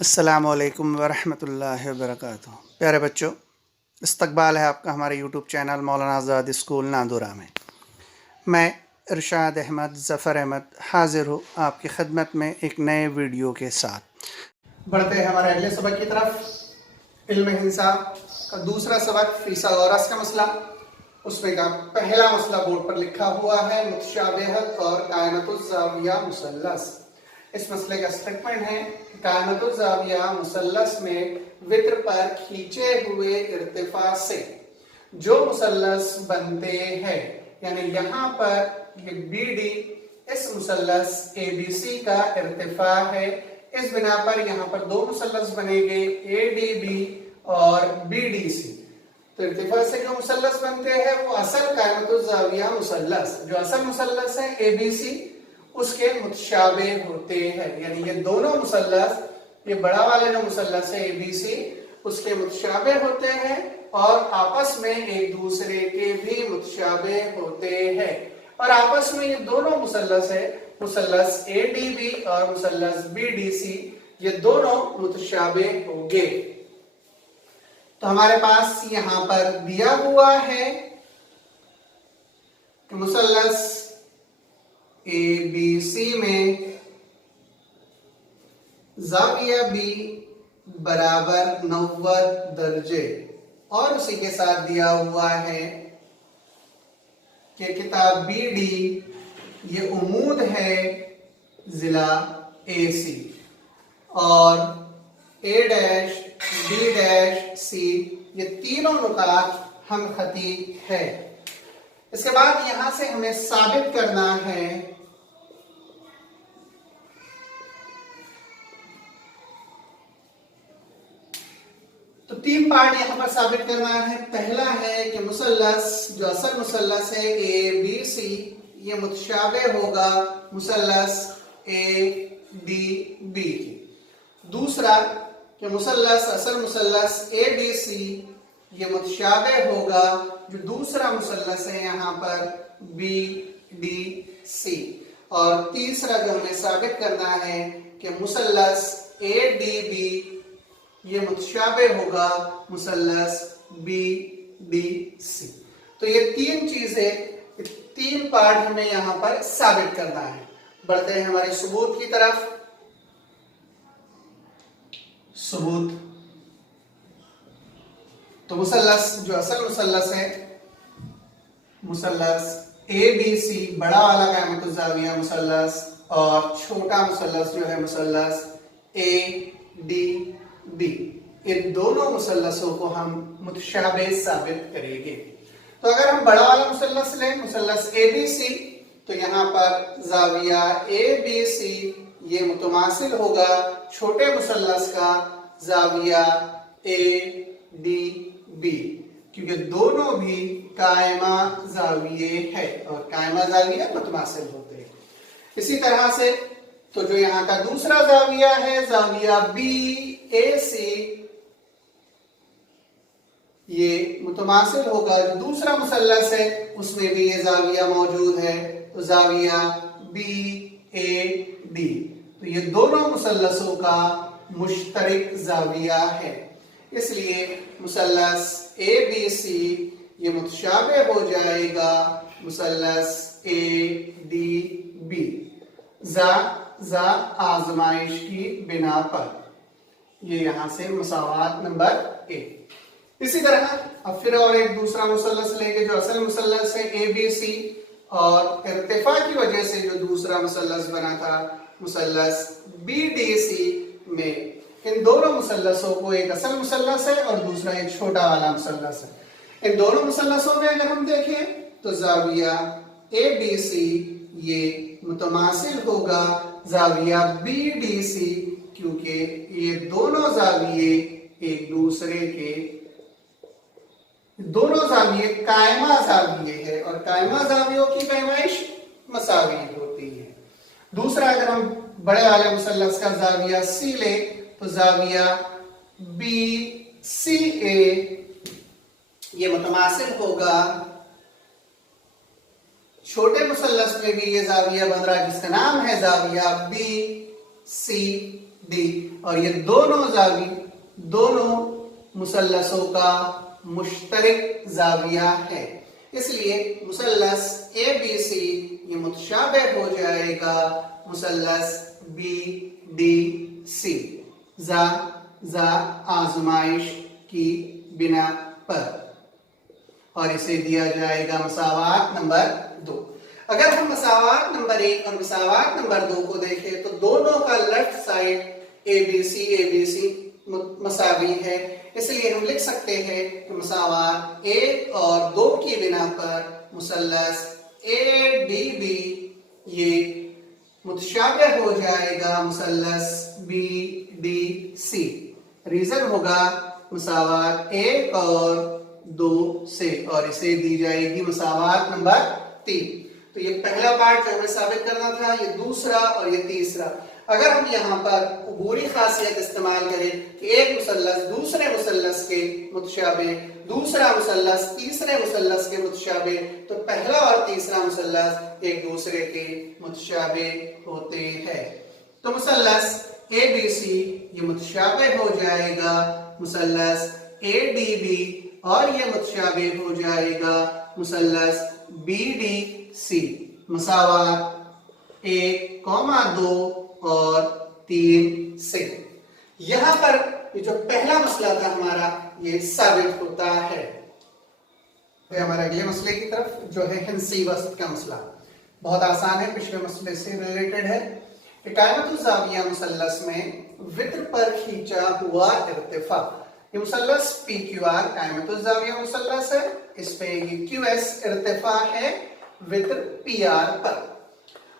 السلام علیکم ورحمۃ اللہ وبرکاتہ۔ پیارے بچوں، استقبال ہے آپ کا ہمارے YouTube channel Maulana Azad school ناندورہ میں۔ میں ارشاد احمد ظفر احمد حاضر ہوں آپ کی خدمت میں ایک نئے ویڈیو کے ساتھ۔ بڑھتے ہیں ہمارے اگلے سبق کی طرف، علم حساب کا دوسرا سبق فیثاغورس کا مسئلہ۔ اس میں کا پہلا مسئلہ بورڈ پر لکھا ہوا ہے متشابہت اور قائمۃ الزاویہ مثلث۔ اس مسئلے کا اسٹیٹمنٹ ہے قائمۃ الزاویہ مثلث میں وتر پر کھینچے ہوئے ارتفاع سے جو مثلث بنتے ہیں، یعنی یہاں پر یہ بی ڈی اس مثلث اے بی سی کا ارتفاع ہے، اس بنا پر یہاں پر دو مثلث بنے گے اے ڈی بی اور بی ڈی سی۔ تو ارتفاع سے جو مثلث بنتے ہیں وہ اصل قائمۃ الزاویہ مثلث، جو اصل مثلث ہے اے بی سی، اس کے متشابہ ہوتے ہیں، یعنی یہ دونوں مثلث، یہ بڑا والا جو مثلث ہے اے بی سی، اس کے متشابہ ہوتے ہیں اور آپس میں ایک دوسرے کے بھی متشابہ ہوتے ہیں، اور آپس میں یہ دونوں مثلث ہے، مثلث اے ڈی بی اور مثلث بی ڈی سی، یہ دونوں متشابہ ہوں گے۔ تو ہمارے پاس یہاں پر دیا ہوا ہے کہ مثلث اے بی سی میں زاویہ بی برابر 90 درجے، اور اسی کے ساتھ دیا ہوا ہے کہ کتاب بی ڈی یہ عمود ہے ضلع اے سی، اور A dash B dash c یہ تینوں نقاط ہم خطی ہے۔ اس کے بعد یہاں سے ہمیں ثابت کرنا ہے تو تین پارٹ یہاں پر ثابت کرنا ہے۔ پہلا ہے کہ مثلث جو اصل مثلث ہے اے بی سی یہ متشابہ ہوگا مثلث اے ڈی بی کی۔ دوسرا کہ مثلث اصل مثلث اے بی سی یہ متشابہ ہوگا جو دوسرا مثلث ہے یہاں پر بی ڈی سی۔ اور تیسرا جو ہمیں ثابت کرنا ہے کہ مثلث اے ڈی بی یہ متشابہ ہوگا مثلث بی ڈی سی۔ تو یہ تین چیزیں، تین پارٹ ہمیں یہاں پر ثابت کرنا ہے۔ بڑھتے ہیں ہمارے ثبوت کی طرف۔ ثبوت تو مثلث جو اصل مثلث ہے مثلث اے بی سی بڑا والا قائمۃ الزاویہ مثلث، اور چھوٹا مثلث جو ہے مثلث اے ڈی بی، ان دونوں مثلثوں کو ہم متشابہ ثابت کریں گے۔ تو اگر ہم بڑا والا مثلث لیں مثلث اے بی سی، تو یہاں پر زاویہ اے بی سی یہ متماثل ہوگا چھوٹے مثلث کا زاویہ اے ڈی بی، کیونکہ دونوں بھی قائمہ زاویے ہے اور قائمہ زاویہ متماثل ہوتے ہیں۔ اسی طرح سے تو جو یہاں کا دوسرا زاویہ ہے زاویہ بی اے سی یہ متماثل ہوگا جو دوسرا مثلث ہے اس میں بھی یہ زاویہ موجود ہے، تو زاویہ بی اے ڈی، تو یہ دونوں مثلثوں کا مشترک زاویہ ہے، اس لیے مثلث اے بی سی یہ متشابہ ہو جائے گا مثلث اے ڈی بی ذا آزمائش کی بنا پر۔ یہ یہاں سے مساوات نمبر 1۔ اسی طرح اب پھر اور ایک دوسرا مثلث لیں گے جو اصل مثلث ہے اے بی سی، اور ارتفاع کی وجہ سے جو دوسرا مثلث بنا تھا مثلث بی ڈی سی میں، ان دونوں مثلثوں کو ایک اصل مثلث ہے اور دوسرا ایک چھوٹا والا مثلث ہے، ان دونوں مثلثوں میں اگر ہم دیکھیں تو زاویہ اے بی سی یہ متماثل ہوگا زاویہ بی ڈی سی، کیونکہ یہ دونوں زاویے ایک دوسرے کے دونوں زاویے قائمہ زاویے ہے، اور قائمہ زاویوں کی پیمائش مساوی ہوتی ہے۔ دوسرا اگر ہم بڑے والے مثلث کا زاویہ سی لیں تو زاویہ بی سی اے یہ متماثل ہوگا چھوٹے مثلث میں بھی یہ زاویہ بن رہا ہے جس کا نام ہے زاویہ بی سی डी, और ये दोनों जावी दोनों मुसल्लसों का मुश्तरक जाविया है, इसलिए मुसल्लस ए बी सी ये मुतशाबह हो जाएगा मुसल्लस बी डी सी जा आजमाइश की बिना पर, और इसे दिया जाएगा मसावात नंबर 2। अगर हम मसावात नंबर 1 और मसावात नंबर 2 को देखें तो दोनों का left side A B C मसावी है, इसलिए हम लिख सकते हैं कि मसावात 1 और 2 की बिना पर मुसल्लस ए डी बी ये मुतशाबह हो जाएगा मुसल्लस बी डी सी। रीजन होगा मसावात 1 और 2 से, और इसे दी जाएगी मसावात नंबर 3। तो ये पहला पार्ट जो हमें साबित करना था, ये दूसरा और ये तीसरा। अगर हम यहाँ पर अबूरी खासियत इस्तेमाल करें कि एक मुसल्लस दूसरे मुसल्लस के मुतशाबे, दूसरा मुसल्लस तीसरे मुसल्लस के मुतशाबे, तो पहला और तीसरा मुसल्लस एक दूसरे के मुतशाबे होते हैं। तो मुसल्लस ए बी सी ये मुतशाबे हो जाएगा मुसल्लस ए डी बी, और ये मुतशाबे हो जाएगा मुसल्लस बी डी सी। मसावात 1, 2 और 3 से। यहां पर ये जो पहला मसला था हमारा ये साबित होता है। तो हमारे अगले मसले की तरफ जो है हिंसी वस्त का मसला, बहुत आसान है, पिछले मसले से रिलेटेड है। इकामतुल ज़ाविया मुसल्लस में वित्र पर खींचा हुआ इर्तिफा, ये मुसल्लस पी क्यू आर कायमतुल ज़ाविया मुसल्लस है, इस पे ये क्यू एस इर्तिफा है वित्र पी आर पर।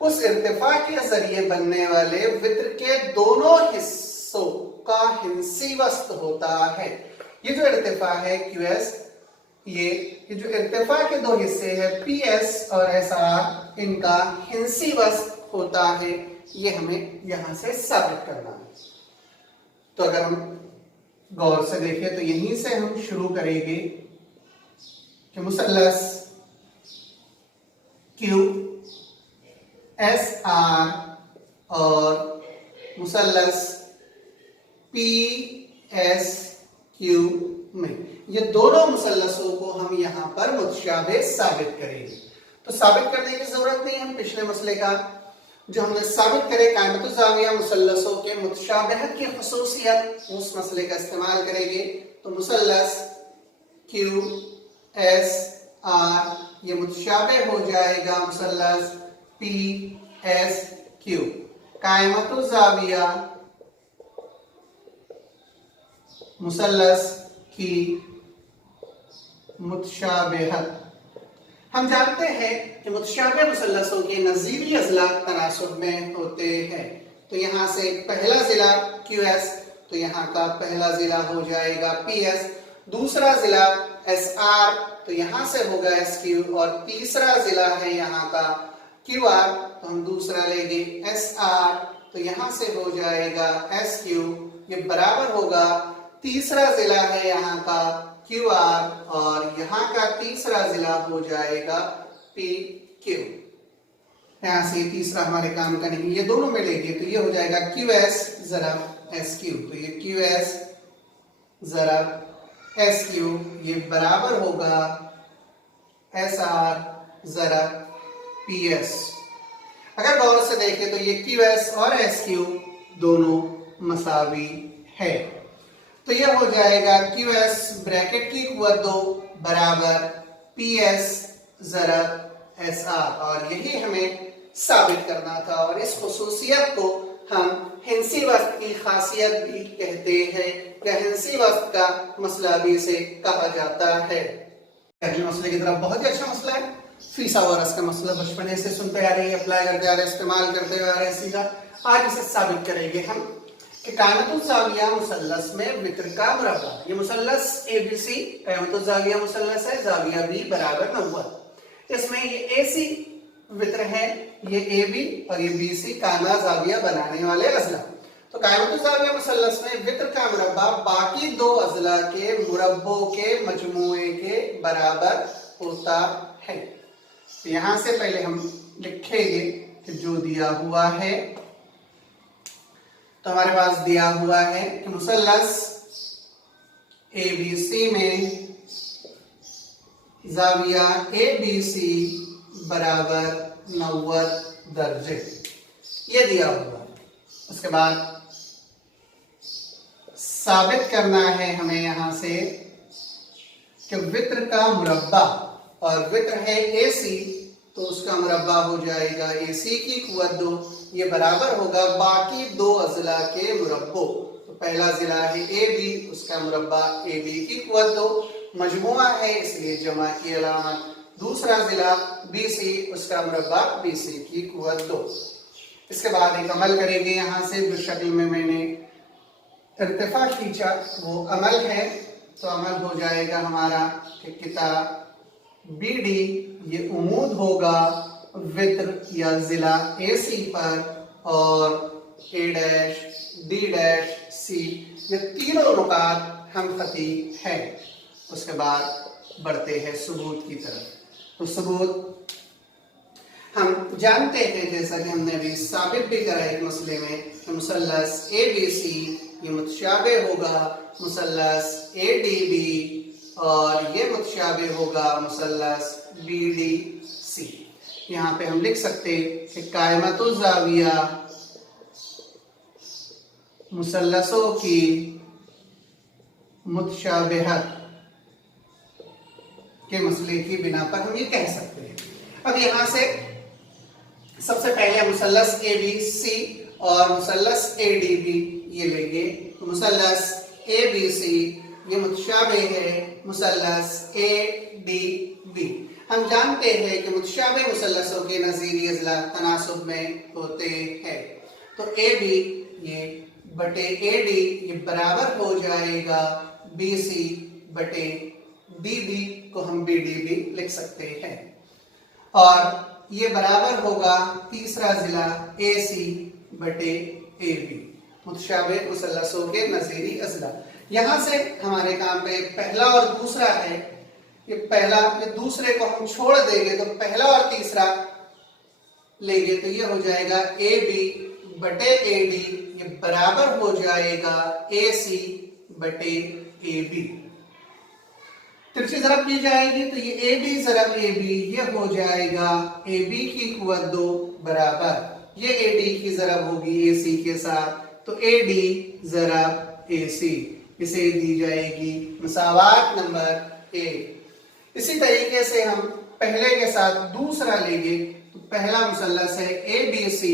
उस इर्तिफा के जरिए बनने वाले वित्र के दोनों हिस्सों का हिंसी वस्त होता है। ये जो इर्तिफा है क्यू एस, ये जो इर्तिफा के दो हिस्से हैं पी एस और एस आर, इनका हिंसी वस्त होता है, ये हमें यहां से साबित करना है। तो अगर हम गौर से देखें तो यहीं से हम शुरू करेंगे कि मुसल्लस क्यू एस आर और मुसल्लस पी एस क्यू में, ये दोनों मुसल्लसों को हम यहां पर मुतशाबे साबित करेंगे। तो साबित करने की जरूरत नहीं, हम पिछले मसले का जो हमने साबित करे कायमतुल ज़ाविया मुसल्लसों के मुतशाबहत की खुसूसियत, उस मसले का इस्तेमाल करेंगे। तो मुसल्लस क्यू एस आर ये मुतशाबे हो जाएगा मुसल्लस पी एस क्यू। कायमतुल ज़ाविया मुसल्लस की मुतशाबहत, हम जानते हैं कि मुतशाबह मुसल्लसों के नज़ीरी अज़ला तनासुब में होते हैं। तो यहाँ से पहला जिला क्यू एस, तो यहाँ का पहला जिला हो जाएगा पी एस, दूसरा जिला एस आर, तो यहाँ से होगा एस क्यू, और तीसरा जिला है यहाँ का क्यू आर, तो हम दूसरा लेंगे एस आर, तो यहाँ से हो जाएगा एस क्यू, ये बराबर होगा तीसरा जिला है यहाँ का क्यू आर, और यहाँ का तीसरा जिला हो जाएगा पी क्यू। यहाँ से तीसरा हमारे काम का नहीं, ये दोनों में लेंगे तो ये हो जाएगा क्यू एस ज़रब एस क्यू, तो ये क्यू एस ज़रब एस क्यू ये बराबर होगा एस आर ज़रब पी एस। अगर गौर से देखें तो ये क्यू एस और एस क्यू दोनों मसावी है, तो यह हो जाएगा क्यू एस ब्रैकेट की कुव्वत 2 बराबर पी एस ज़रब एस आर, और यही हमें साबित करना था। और इस खुसूसियत को हम हिंसी वस्त की खासियत भी कहते हैं, या हिंसी वस्त का मसला भी इसे कहा जाता है। अगले मसले की तरफ, बहुत ही अच्छा मसला है, फीसावरस का मसला, बचपने से सुनते आ रहे हैं, अप्लाई करते आ रहे हैं, इस्तेमाल करते आ रहे हैं, सीधा आज इसे साबित करेंगे हम कि कायमतुल ज़ाविया मुसल्लस में वित्र का मुरब्बा, ये मुसल्लस ए बी सी कायमतुल ज़ाविया मुसल्लस है, ज़ाविया बी बराबर 90, इसमें ये ए सी वित्र है, ये ए बी और ये बी सी कायमा ज़ाविया बनाने वाले अज़ला। तो कायमतुल ज़ाविया मुसल्लस में वित्र का मुरब्बा बाकी दो अज़ला के मुरब्बों के मजमूए के बराबर होता है। तो यहां से पहले हम लिखेंगे कि जो दिया हुआ है तो हमारे पास दिया हुआ है कि मुसल्लस ABC में जाविया ABC बराबर 90 दर्जे, ये दिया हुआ है। उसके बाद साबित करना है हमें यहां से कि वित्र का मुरब्बा, और वित्र है AC तो उसका मुरब्बा हो जाएगा AC की कुव्वत 2, ये बराबर होगा बाकी दो अज़ला के मुरब्बों। तो पहला ज़िला है AB, उसका मुरब्बा AB की कुव्वत 2, मजमुआ है इसलिए जमा की अलामत। दूसरा ज़िला BC, उसका मुरब्बा BC की कुव्वत 2। इसके बाद एक अमल करेंगे यहाँ से, जो शक्ल में मैंने इर्तिफा खींचा वो अमल है। तो अमल हो जाएगा हमारा कि किताब BD ये उमूद होगा वित्र या ज़िला AC पर, और A', D', C ये तीनों नुकात हम खती है। उसके बाद बढ़ते हैं सबूत की तरफ। तो सबूत हम जानते हैं, जैसा कि हमने अभी साबित भी करा एक मसले में, कि मुसल्लस ABC ये मुतशाबे होगा मुसल्लस ADB, और ये मुतशाबे होगा मुसल्लस BDC। यहाँ पे हम लिख सकते कि कायमतुल ज़ाविया मुसल्लसों की मुतशाबिहत के मसले की बिना पर हम ये कह सकते हैं। अब यहाँ से सबसे पहले मुसल्लस ABC और मुसल्लस ADB ये लेंगे। तो मुसल्लस ABC ये मुतशाबे है मुसल्लस ADB। हम जानते हैं कि मुतशाबे मुसल्लसों के नज़ीरी अज़ला तनासुब में होते हैं। तो AB ये बटे AD ये बराबर हो जाएगा BC बटे DB, को हम BDB लिख सकते हैं, और ये बराबर होगा तीसरा ज़िला AC बटे AB, मुतशाबे मुसल्लसों के नज़ीरी अज़ला। यहाँ से हमारे काम पे पहला और दूसरा है, ये पहला ये दूसरे को हम छोड़ देंगे तो पहला और तीसरा लेंगे, तो ये हो जाएगा AB बटे AD ये बराबर हो जाएगा AC बटे AB। तिरछी ज़रब की जाएगी तो ये AB ज़रब AB ये हो जाएगा AB की कुव्वत 2 बराबर ये AD की ज़रब होगी AC के साथ, तो AD ज़रब AC, इसे दी जाएगी मसावात नंबर 1। इसी तरीके से हम पहले के साथ दूसरा लेंगे। तो पहला मुसल्लस है ABC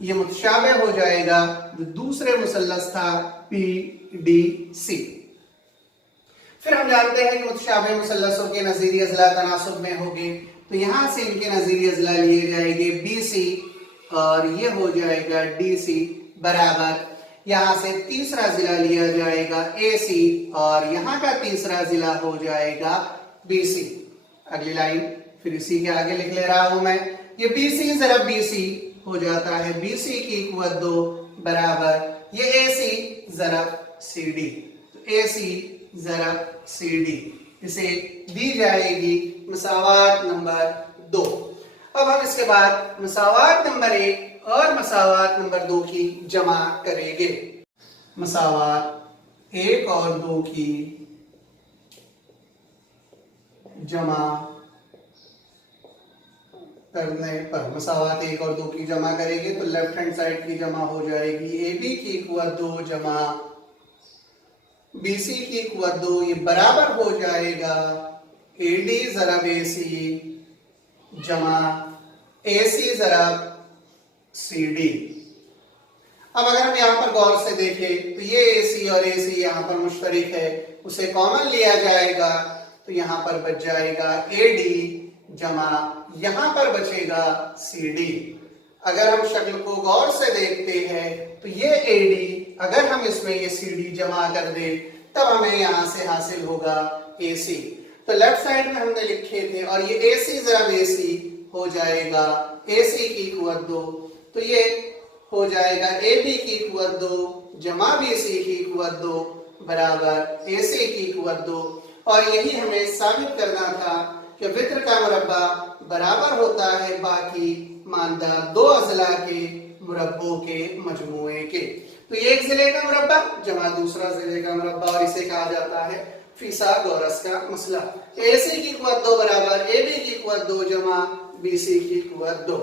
ये मुतशाबे हो जाएगा जो दूसरे मुसल्लस था PDC। फिर हम जानते हैं कि मुतशाबे मुसल्लसों के नज़ीरी अज़ला तनासुब में होंगे, तो यहां से इनके नज़ीरी अज़ला लिए जाएंगे BC और ये हो जाएगा DC बराबर, यहाँ से तीसरा ज़िला लिया जाएगा AC और यहाँ का तीसरा ज़िला हो जाएगा BC। अगली लाइन फिर इसी के आगे लिख ले रहा हूं मैं, ये BC ज़रब BC हो जाता है BC की कुव्वत 2 बराबर ये AC ज़रब CD, तो AC ज़रब CD इसे दी जाएगी मसावात नंबर 2। अब हम इसके बाद मसावात नंबर 1 और मसावात नंबर 2 की जमा करेंगे। मसावात 1 और 2 की जमा करने पर, मसावात 1 और 2 की जमा करेंगे तो लेफ्ट हैंड साइड की जमा हो जाएगी AB की कुव्वत 2 जमा BC की कुव्वत 2 ये बराबर हो जाएगा AD ज़रब AC जमा AC ज़रब CD। अब अगर हम यहाँ पर गौर से देखें तो ये AC और AC यहाँ पर मुश्तरिक है, उसे कॉमन लिया जाएगा तो यहाँ पर बच जाएगा AD जमा यहाँ पर बचेगा CD। अगर हम शक्ल को गौर से देखते हैं तो ये AD अगर हम इसमें ये CD जमा कर दे तब हमें यहाँ से हासिल होगा AC। तो लेफ्ट साइड में हमने लिखे थे और ये AC ज़रब AC हो जाएगा AC की कुव्वत 2, तो ये हो जाएगा AB की कुव्वत 2 जमा BC की कुव्वत 2 बराबर AC की कुव्वत 2। और यही हमें साबित करना था कि वित्र का मुरब्बा बराबर होता है बाकी मानदार दो अज़ला के मुरब्बों के मजमूए के। तो ये एक जिले का मुरब्बा जमा दूसरा जिले का मुरब्बा, और इसे कहा जाता है फिसागोरस का मसला। AC की कुव्वत 2 बराबर AB की कुव्वत 2 जमा BC की कुव्वत 2।